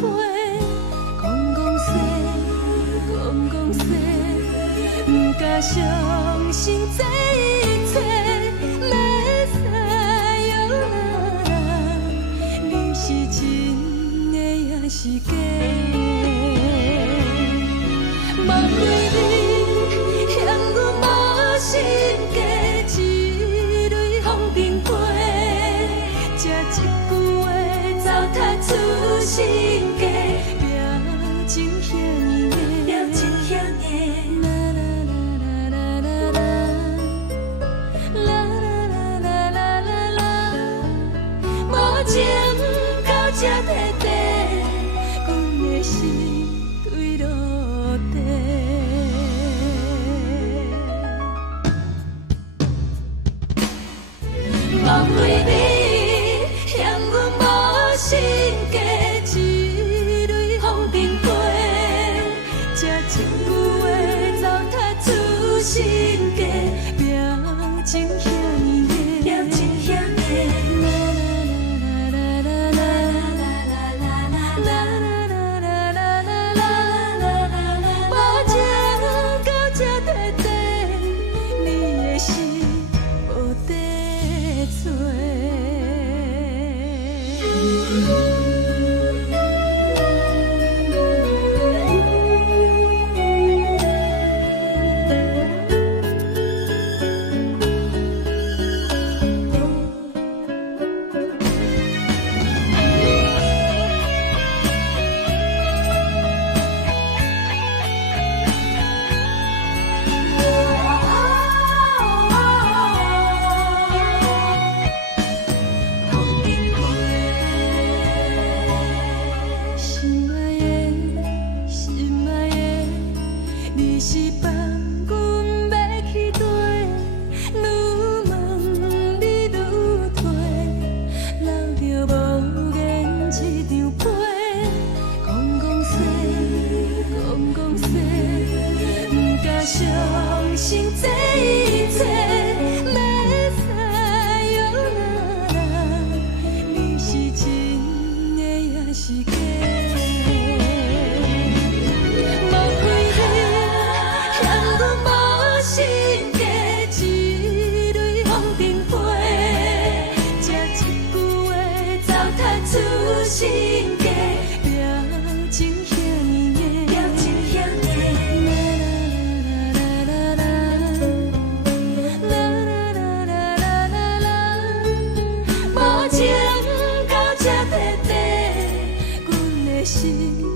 批，讲讲说，讲讲说，不敢相信这一切要使用人，你是真的也是假的？莫怪你嫌阮无心计，一蕊风尘飞，这一句话糟蹋出心计，表情遐呢个，表情遐呢。无情到这地地，阮的心坠落地。莫怪你嫌阮无心计，一蕊风尘飞，这一句话糟蹋出心计，表情遐呢个，表情遐呢个。相信这一切要使用人，你是真的也是假的？莫怪你嫌阮无心计，一蕊风尘飞，这一句话糟蹋出心计，表情遐呢个，表情遐呢个。情到这地地，阮的心。